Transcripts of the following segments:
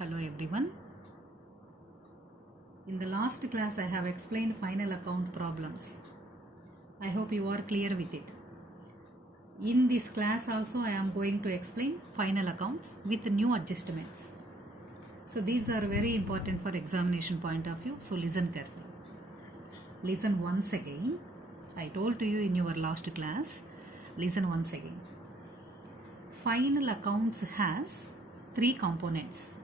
Hello everyone. In the last class I have explained final account problems. I hope you are clear with it. In this class also I am going to explain final accounts with new adjustments. So these are very important for examination point of view. So listen carefully. Listen once again. I told to you in your last class. Listen once again. Final accounts has three components.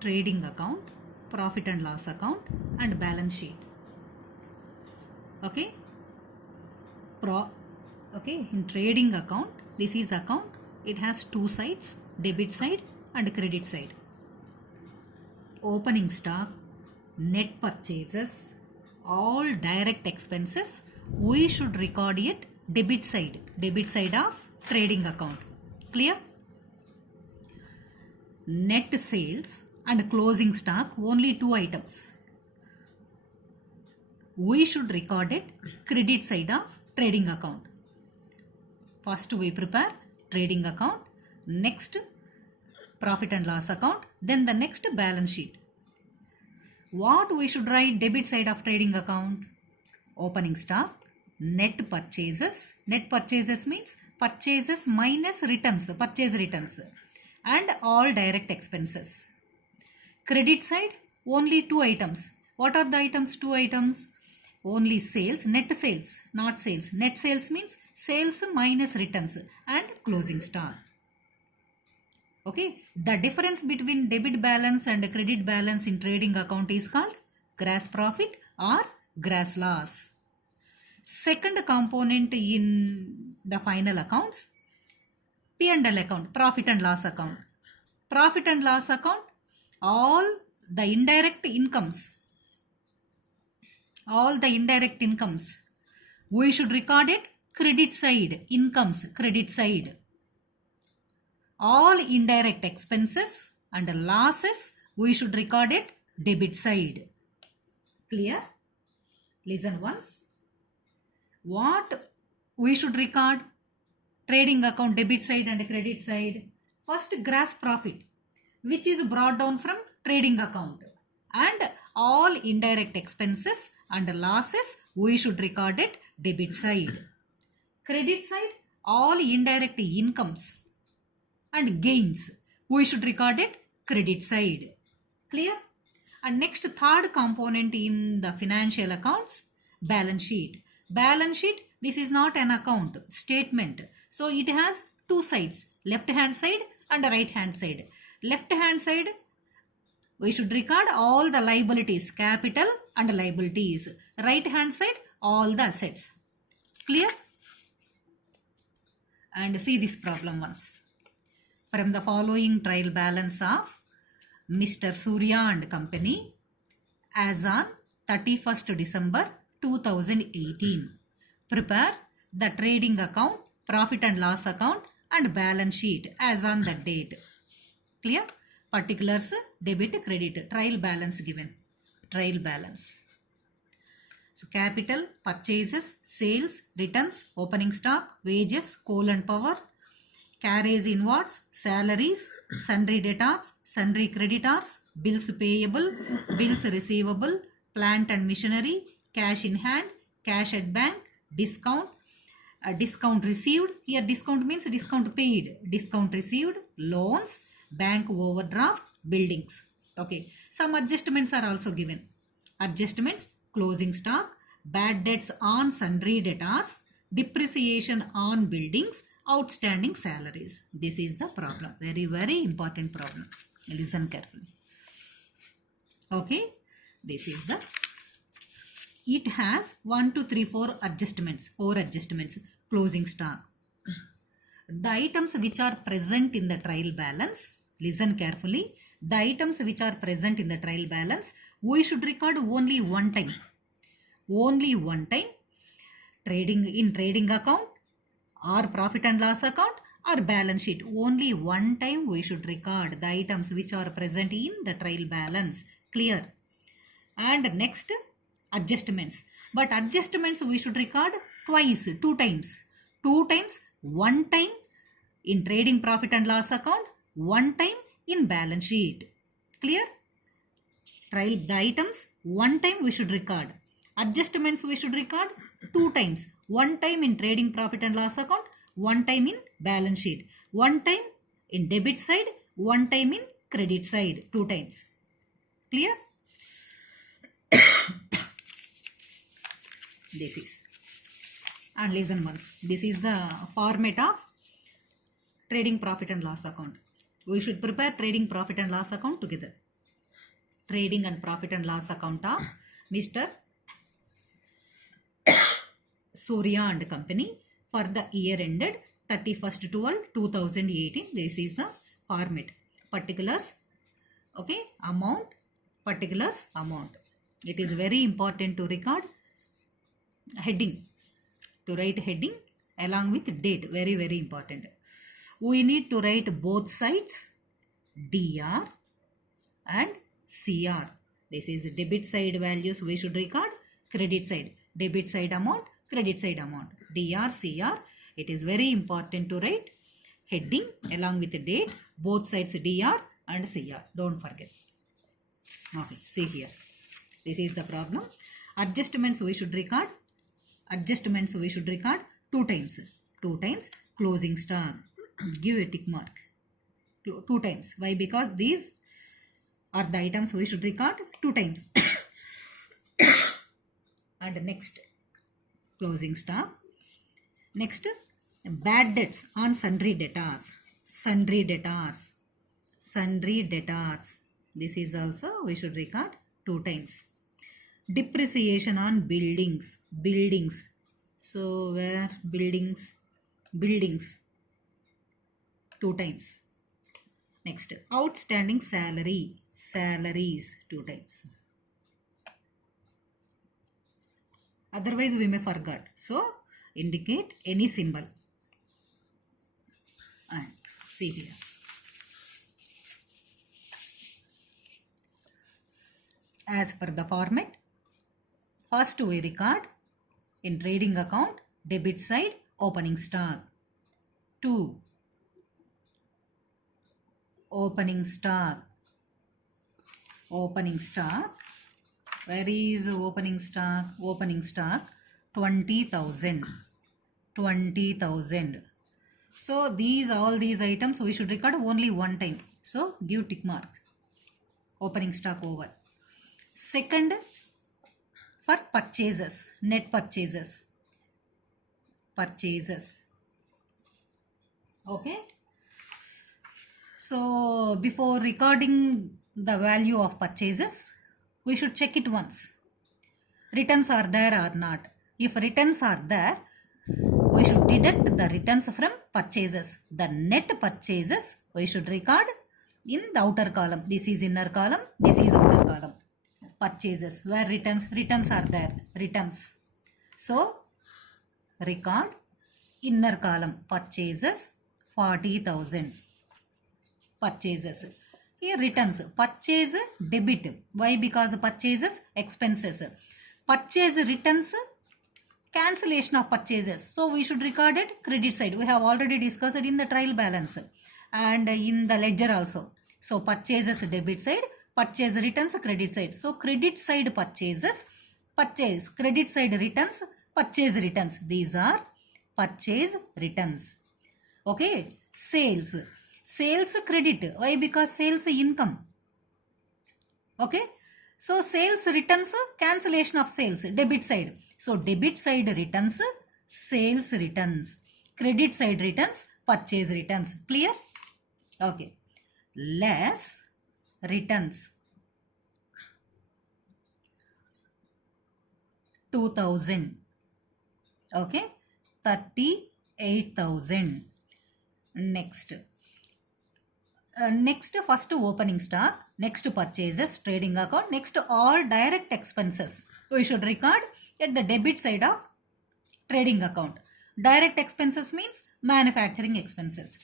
Trading account, profit and loss account and balance sheet. Okay, in trading account, this is account, it has two sides, debit side and credit side. Opening stock, net purchases, all direct expenses we should record it debit side of trading account. Clear? Net sales and closing stock, only two items. We should record it credit side of trading account. First we prepare trading account, next profit and loss account, then the next balance sheet. What we should write debit side of trading account? Opening stock, net purchases. Net purchases means purchases minus returns, purchase returns, and all direct expenses. Credit side, only two items. What are the items? Two items. Only sales, net sales, not sales. Net sales means sales minus returns and closing stock. Okay, the difference between debit balance and credit balance in trading account is called gross profit or gross loss. Second component in the final accounts, P&L account, profit and loss account. Profit and loss account, all the indirect incomes, we should record it credit side, incomes, credit side. All indirect expenses and losses, we should record it debit side. Clear? Listen once. What we should record? Trading account debit side and credit side. First, gross profit, which is brought down from trading account, and all indirect expenses and losses we should record it debit side. Credit side, all indirect incomes and gains we should record it credit side. Clear? And next, third component in the financial accounts, balance sheet. Balance sheet, this is not an account, statement. So it has two sides, left hand side and right hand side. Left hand side, we should record all the liabilities, capital and liabilities. Right hand side, all the assets. Clear? And see this problem once. From the following trial balance of Mr. Surya and Company as on 31st December 2018. Prepare the trading account, profit and loss account and balance sheet as on that date. Clear? Particulars, debit, credit, trial balance given. Trial balance. So capital, purchases, sales, returns, opening stock, wages, coal and power, carriage inwards, salaries, sundry debtors, sundry creditors, bills payable, bills receivable, plant and machinery, cash in hand, cash at bank, discount, discount received. Here discount means discount paid, discount received, loans, bank overdraft, buildings. Okay, some adjustments are also given. Adjustments, closing stock, bad debts on sundry debtors, depreciation on buildings, outstanding salaries. This is the problem. Very, very important problem. Listen carefully. Okay, this is the, it has 1, 2, 3, 4 adjustments. 4 adjustments. Closing stock. The items which are present in the trial balance, listen carefully. The items which are present in the trial balance, we should record only one time. Only one time. Trading account or profit and loss account or balance sheet. Only one time we should record the items which are present in the trial balance. Clear? And next, adjustments. But adjustments we should record twice, two times. One time in trading profit and loss account one time in balance sheet. Clear? Trial the items one time we should record. Adjustments we should record two times. One time in trading profit and loss account, one time in balance sheet. One time in debit side, one time in credit side, two times. Clear? This is. And listen once. This is the format of trading profit and loss account. We should prepare trading profit and loss account together. Trading and profit and loss account of Mr. Surya and Company for the year ended 31st 12/2018. This is the format. Particulars, okay, amount, particulars, amount. It is very important to record heading, to write heading along with date. Very, very important. We need to write both sides, DR and CR. This is debit side values we should record, credit side, debit side amount, credit side amount, DR, CR. It is very important to write heading along with the date, both sides DR and CR. Don't forget. Okay, see here. This is the problem. Adjustments we should record. Adjustments we should record two times. Two times closing stock. Give a tick mark. Two times. Why? Because these are the items we should record two times. And next, closing stock. Next, bad debts on sundry debtors. Sundry debtors. Sundry debtors. This is also we should record two times. Depreciation on buildings. Buildings. So where buildings? Buildings. Two times. Next, outstanding salary. Salaries. Two times. Otherwise we may forget. So indicate any symbol. And see here. As per the format, first we record in trading account debit side opening stock. 2. Opening stock. Opening stock. Where is opening stock? Opening stock 20,000. 20,000. So all these items we should record only one time. So give tick mark. Opening stock over. Second, for purchases, net purchases. Purchases. Okay. So before recording the value of purchases, we should check it once. Returns are there or not. If returns are there, we should deduct the returns from purchases. The net purchases we should record in the outer column. This is inner column. This is outer column. Purchases. Where returns are there. Returns. So record inner column. Purchases 40,000. Purchases. Here returns. Purchase debit. Why? Because purchases expenses. Purchase returns cancellation of purchases. So we should record it credit side. We have already discussed it in the trial balance and in the ledger also. So purchases debit side, purchase returns credit side. So credit side purchases, purchase, credit side returns, purchase returns. These are purchase returns. Okay. Sales. Sales credit. Why? Because sales income. Okay. So sales returns cancellation of sales, debit side. So debit side returns, sales returns. Credit side returns, purchase returns. Clear? Okay. Less returns. 2,000. Okay. 38,000. Next. Next, first opening stock, next purchases, trading account, next all direct expenses. So we should record at the debit side of trading account. Direct expenses means manufacturing expenses.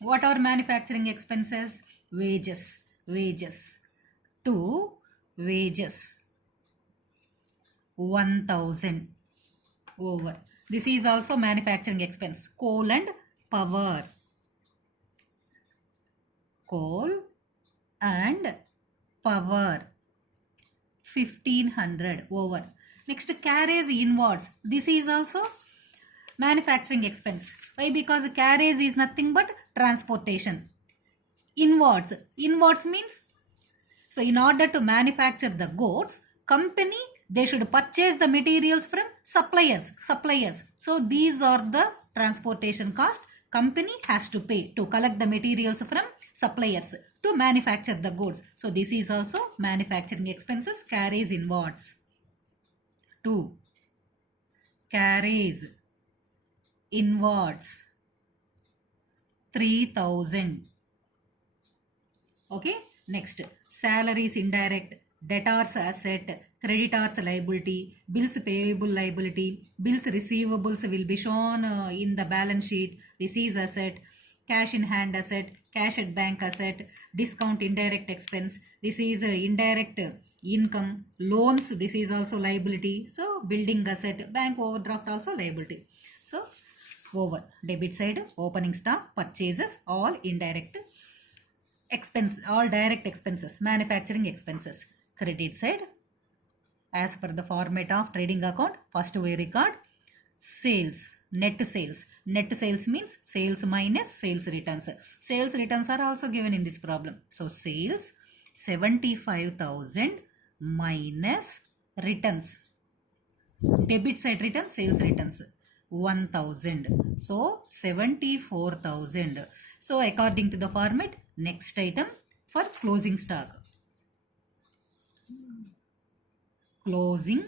What are manufacturing expenses? Wages. Wages. 2 wages. 1,000 over. This is also manufacturing expense. Coal and power. coal and power 1500 over. Next, carriage inwards. This is also manufacturing expense. Why? Because carriage is nothing but transportation. Inwards means, so in order to manufacture the goods, company, they should purchase the materials from suppliers. So these are the transportation cost company has to pay to collect the materials from suppliers to manufacture the goods. So this is also manufacturing expenses, carries inwards. 2. Carries inwards 3000. Okay. Next, salaries indirect, debtors asset, creditors liability, bills payable liability, bills receivables will be shown in the balance sheet. This is asset. Cash in hand asset, cash at bank asset, discount indirect expense. This is indirect income. Loans, this is also liability. So building asset, bank overdraft also liability. So over debit side, opening stock, purchases, all indirect expense, all direct expenses, manufacturing expenses. Credit side, as per the format of trading account, first we record sales, net sales. Net sales means sales minus sales returns. Sales returns are also given in this problem. So sales 75,000 minus returns. Debit side returns, sales returns 1,000. So 74,000. So according to the format, next item for closing stock. Closing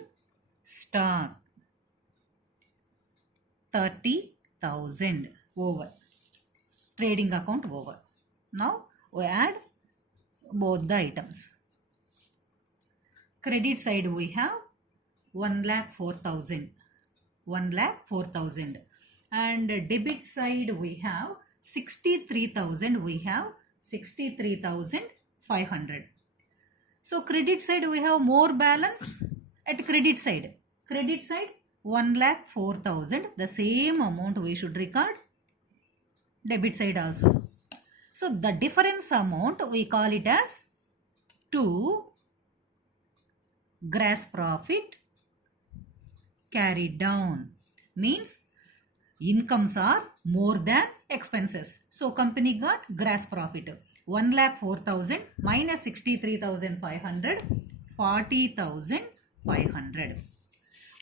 stock 30,000 over. Trading account over. Now we add both the items. Credit side we have 1,04,000. 1,04,000. And debit side we have 63,000. We have 63,500. So credit side we have more balance at credit side. Credit side 1,04,000. The same amount we should record debit side also. So the difference amount we call it as 2 gross profit carried down. Means incomes are more than expenses. So company got gross profit. 1,04,000 minus 63,500, 40,500.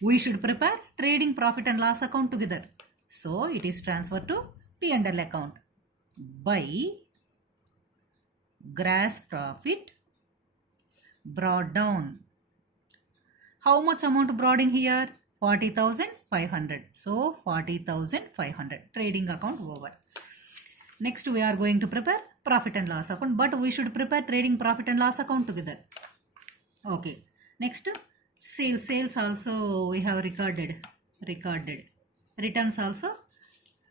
We should prepare trading profit and loss account together. So it is transferred to P&L account by gross profit brought down. How much amount brought in here? 40,500. So 40,500. Trading account over. Next we are going to prepare profit and loss account, but we should prepare trading profit and loss account together. Okay. Next, sales. Sales also we have recorded. Returns also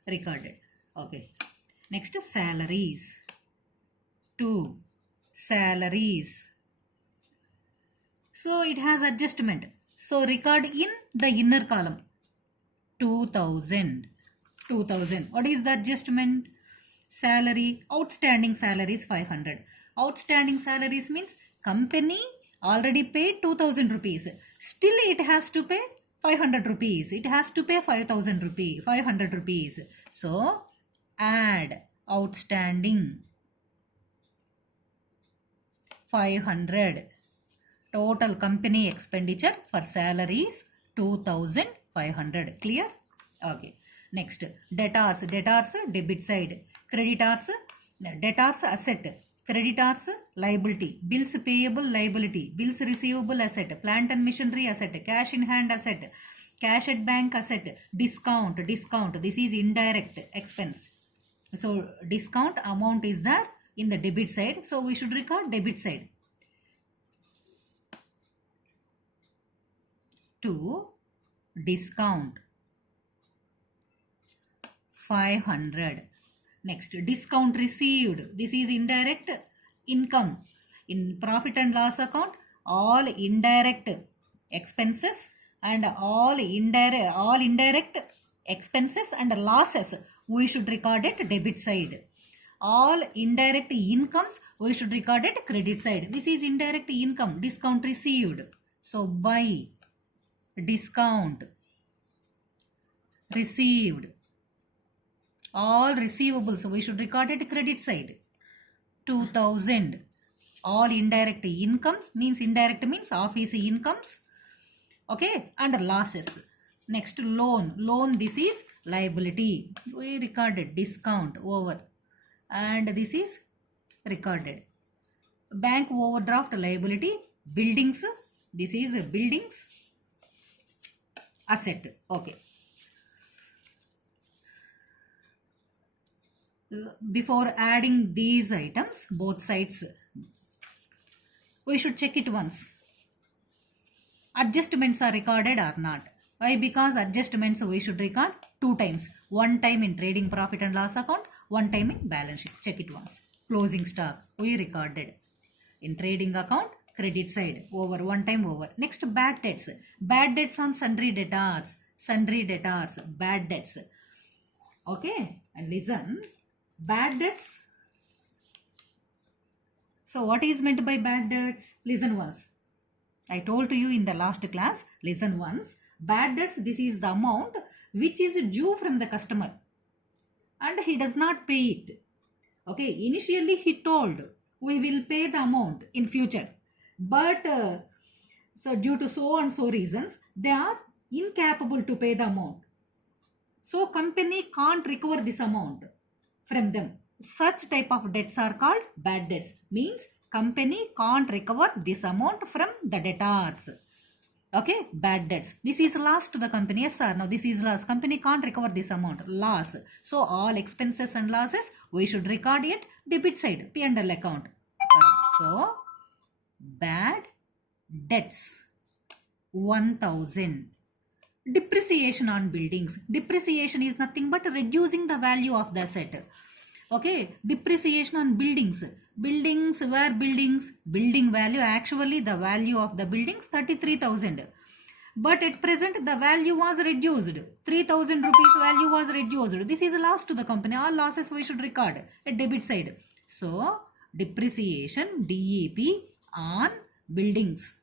recorded. Okay. Next, salaries. 2. Salaries. So it has adjustment. So record in the inner column. 2,000. What is the adjustment? Salary, outstanding salaries 500. Outstanding salaries means company already paid 2,000 rupees. Still it has to pay 500 rupees. It has to pay 5,000 rupees, 500 rupees. So add outstanding 500. Total company expenditure for salaries 2,500. Clear? Okay. Next, debtors. Debtors, debit side. Creditors, debtors asset. Creditors, liability. Bills payable, liability. Bills receivable, asset. Plant and machinery, asset. Cash in hand, asset. Cash at bank, asset. Discount. This is indirect expense. So discount amount is there in the debit side. So we should record debit side. To discount 500. Next, discount received. This is indirect income. In profit and loss account, all indirect expenses and all indirect expenses and losses we should record at debit side. All indirect incomes we should record at credit side. This is indirect income, discount received. So by discount received, all receivables we should record at credit side. 2000. All indirect incomes means indirect means office incomes. Okay, and losses. Next, loan, this is liability, we recorded discount over, and this is recorded. Bank overdraft liability, buildings, this is buildings asset. Okay, before adding these items, both sides, we should check it once. Adjustments are recorded or not. Why? Because adjustments we should record 2 times. One time in trading profit and loss account, one time in balance sheet. Check it once. Closing stock we recorded. In trading account, credit side over, one time over. Next, bad debts. Bad debts on sundry debtors. Sundry debtors, bad debts. Okay, and listen. Bad debts. So what is meant by bad debts? Listen once. I told to you in the last class, listen once. Bad debts, this is the amount which is due from the customer and he does not pay it. Okay, initially he told we will pay the amount in future, but so due to so and so reasons, they are incapable to pay the amount. So company can't recover this amount from them. Such type of debts are called bad debts. Means company can't recover this amount from the debtors. Okay, bad debts. This is loss to the company. Yes sir, no, this is loss. Company can't recover this amount. Loss. So all expenses and losses we should record it debit side, P&L account. So bad debts 1000. Depreciation on buildings. Depreciation is nothing but reducing the value of the asset. Okay, depreciation on buildings. Buildings, where buildings? Building value, actually the value of the buildings 33,000. But at present the value was reduced. 3,000 rupees value was reduced. This is a loss to the company. All losses we should record at debit side. So depreciation, DEP on buildings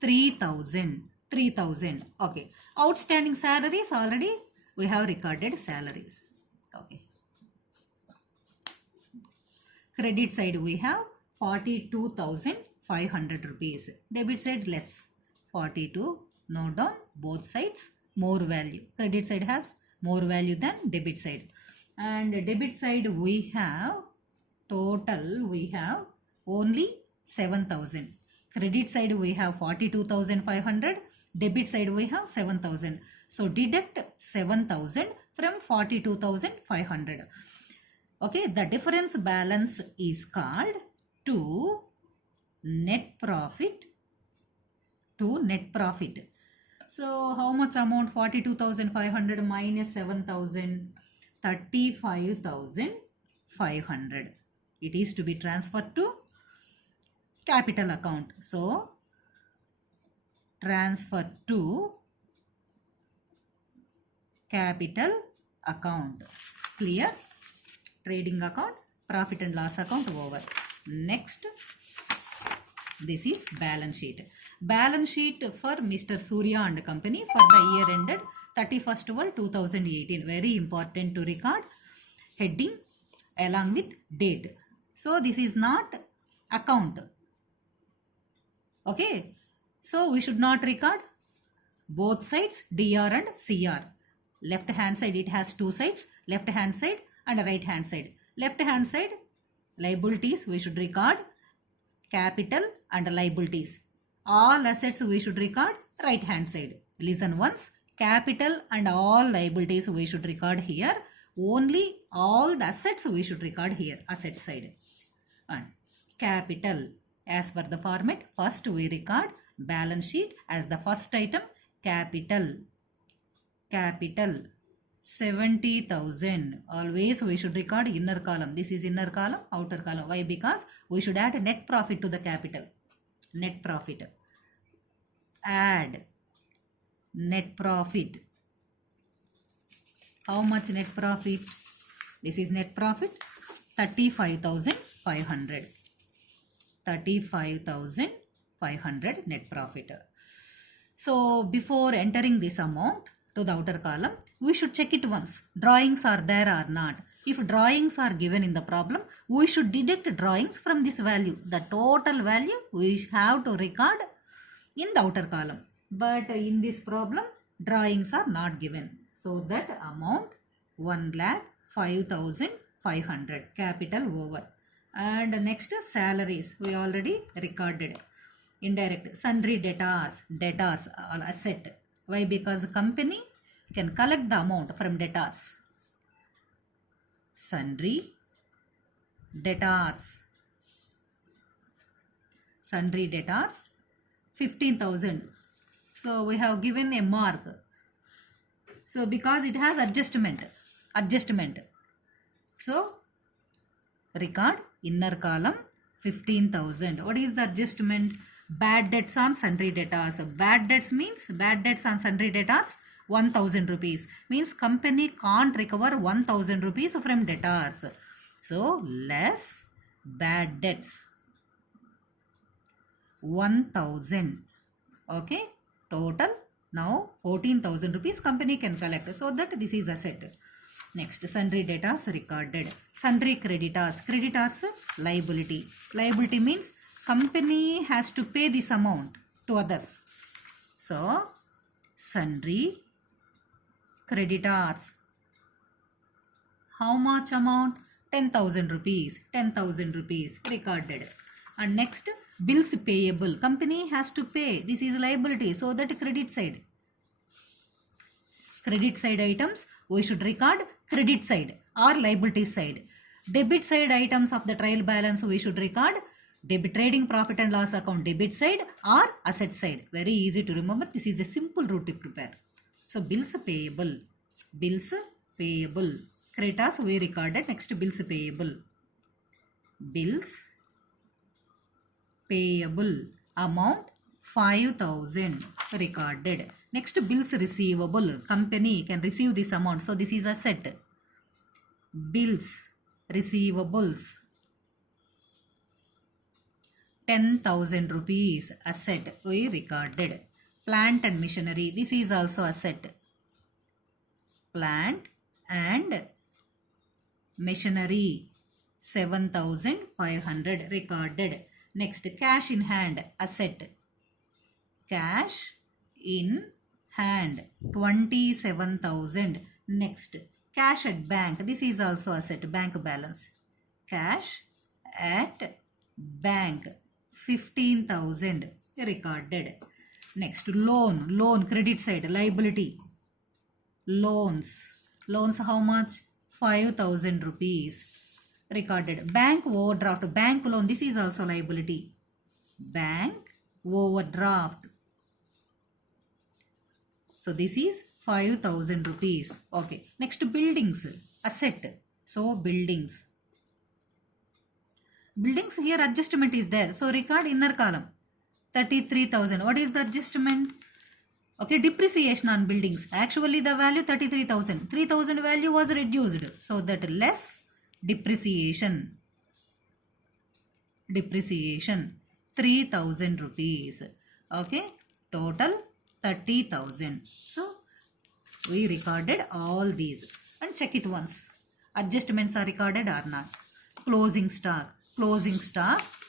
3,000. 3,000. Okay. Outstanding salaries, already we have recorded salaries. Okay. Credit side we have 42,500 rupees. Debit side less. 42. Note down both sides more value. Credit side has more value than debit side. And debit side we have total, we have only 7,000. Credit side we have 42,500. Debit side we have 7,000. So deduct 7,000 from 42,500. Okay, the difference balance is called to net profit. To net profit. So how much amount? 42,500 minus 7,000, 35,500. It is to be transferred to capital account. So transfer to capital account. Clear? Trading account, profit and loss account over. Next, this is balance sheet. Balance sheet for Mr. Surya and Company for the year ended 31st of 2018. Very important to record. Heading along with date. So this is not account. Okay. So we should not record both sides, DR and CR. Left hand side it has two sides. Left hand side and right hand side. Left hand side liabilities we should record capital and liabilities. All assets we should record right hand side. Listen once, capital and all liabilities we should record here. Only all the assets we should record here, asset side. And capital, as per the format, first we record balance sheet as the first item, capital 70,000. Always we should record inner column. This is inner column, outer column. Why? Because we should add net profit to the capital. Net profit. Add net profit. How much net profit? This is net profit 35,500. 35,500 net profit. So before entering this amount to the outer column, we should check it once. Drawings are there or not. If drawings are given in the problem, we should deduct drawings from this value. The total value we have to record in the outer column. But in this problem, drawings are not given. So that amount 1,05,500, capital over. And next, salaries we already recorded. Indirect, sundry debtors asset. Why? Because company can collect the amount from debtors. Sundry debtors 15,000. So we have given a mark. So because it has adjustment. So record inner column 15,000. What is the adjustment? Bad debts on sundry debtors. Bad debts means bad debts on sundry debtors 1,000 rupees. Means company can't recover 1,000 rupees from debtors. So less bad debts 1,000. Okay. Total now 14,000 rupees company can collect. So that this is asset. Next, sundry debtors recorded. Sundry creditors. Creditors liability. Liability means company has to pay this amount to others. So sundry creditors. How much amount? 10,000 rupees. 10,000 rupees recorded. And next, bills payable. Company has to pay. This is liability. So that credit side. Credit side items we should record credit side or liability side. Debit side items of the trial balance we should record debit trading profit and loss account debit side or asset side. Very easy to remember. This is a simple route to prepare. So bills payable. Creditors we recorded. Next, bills payable. Bills payable amount 5,000 recorded. Next, bills receivable. Company can receive this amount. So this is asset. Bills receivables 10,000 rupees asset we recorded. Plant and machinery. This is also asset. Plant and machinery 7,500 recorded. Next, cash in hand asset. Cash in hand 27,000. Next, cash at bank. This is also asset. Bank balance. Cash at bank 15,000 recorded. Next, loan credit side liability. Loans how much? 5,000 rupees recorded. Bank overdraft, bank loan. This is also liability. Bank overdraft. So this is 5,000 rupees. Okay. Next, buildings asset. So buildings here adjustment is there. So record inner column 33,000. What is the adjustment? Okay, depreciation on buildings. Actually the value 33,000. 3,000 value was reduced. So that less depreciation 3,000 rupees. Okay, total 30,000. So we recorded all these and check it once. Adjustments are recorded or not. Closing stock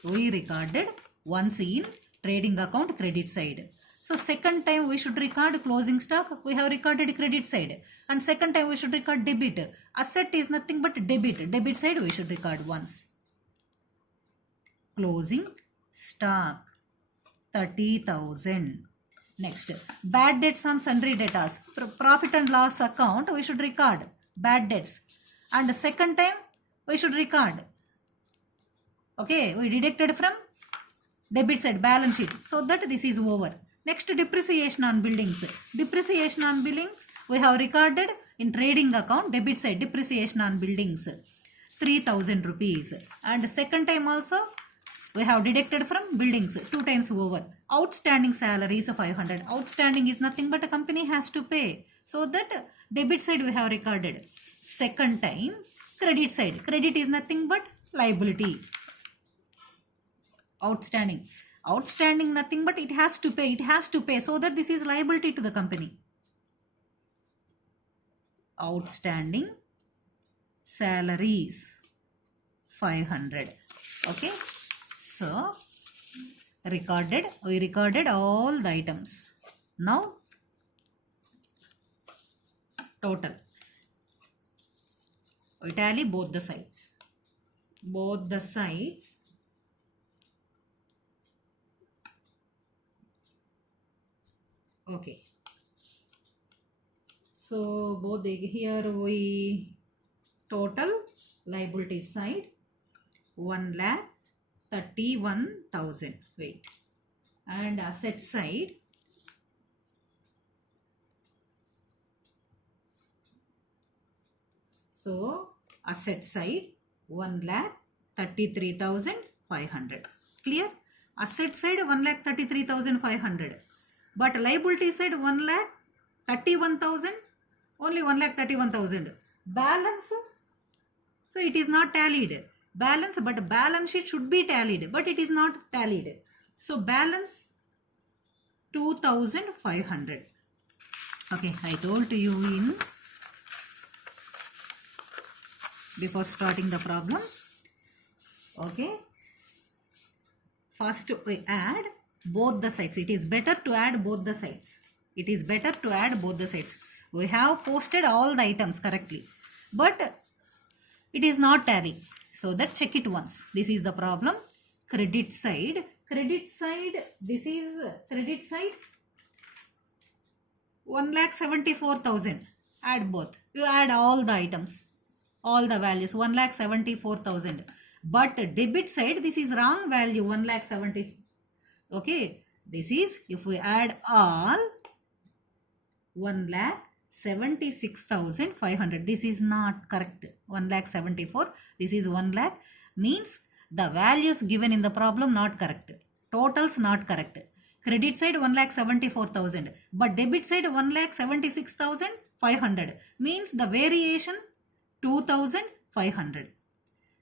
we recorded once in trading account credit side. So second time we should record closing stock. We have recorded credit side. And second time we should record debit. Asset is nothing but debit. Debit side we should record once. Closing stock 30,000. Next, bad debts on sundry debtors. Profit and loss account we should record bad debts. And the second time we should record. Okay, we deducted from debit side balance sheet. So that this is over. Next, depreciation on buildings. Depreciation on buildings we have recorded in trading account debit side. Depreciation on buildings 3,000 rupees. And second time also we have deducted from buildings 2 times over. Outstanding salaries 500. Outstanding is nothing but a company has to pay. So that debit side we have recorded. Second time credit side. Credit is nothing but liability. Outstanding. Outstanding nothing but it has to pay. It has to pay. So that this is liability to the company. Outstanding salaries 500. Okay. So we recorded all the items. Now total. We tally both the sides. Both the sides. Okay. So both here we total liability side 1,31,000. Wait. And asset side so asset side 1,33,500. Clear? Asset side 1,33,500. But liability side 1,31,000. Only 1,31,000. Balance. So it is not tallied. Balance, but balance sheet should be tallied. But it is not tallied. So balance 2,500. Okay, I told to you in before starting the problem. Okay. First we add both the sides. It is better to add both the sides. It is better to add both the sides. We have posted all the items correctly. But it is not tally. So that check it once. This is the problem. Credit side. Credit side. This is credit side. 1,74,000. Add both. You add all the items. All the values. 1,74,000. But debit side, this is wrong value. 1,70,000. Okay. This is, if we add all, 1,76,500. This is not correct. 1,74,000. This is 1 lakh. Means the values given in the problem not correct. Totals not correct. Credit side 1,74,000. But debit side 1,76,500. Means the variation 2,500.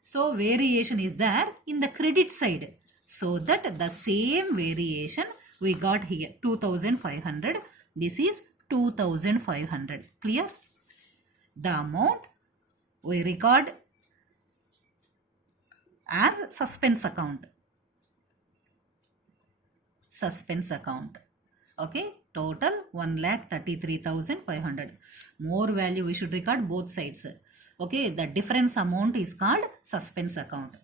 So variation is there in the credit side. So that the same variation we got here 2,500. This is 2,500. Clear? The amount we record as suspense account. Suspense account. Okay. Total 1,33,500. More value we should record both sides. Okay. The difference amount is called suspense account.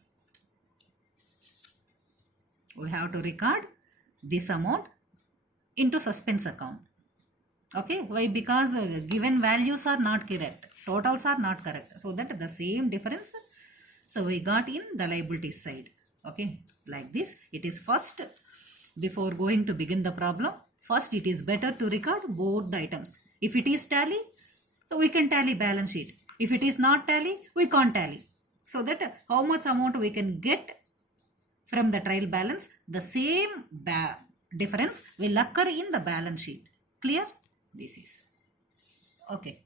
We have to record this amount into suspense account. Okay. Why? Because given values are not correct. Totals are not correct. So that the same difference. So we got in the liability side. Okay. Like this. It is first, before going to begin the problem, first it is better to record both the items. If it is tally, so we can tally balance sheet. If it is not tally, we can't tally. So that how much amount we can get from the trial balance, the same difference will occur in the balance sheet. Clear? This is. Okay.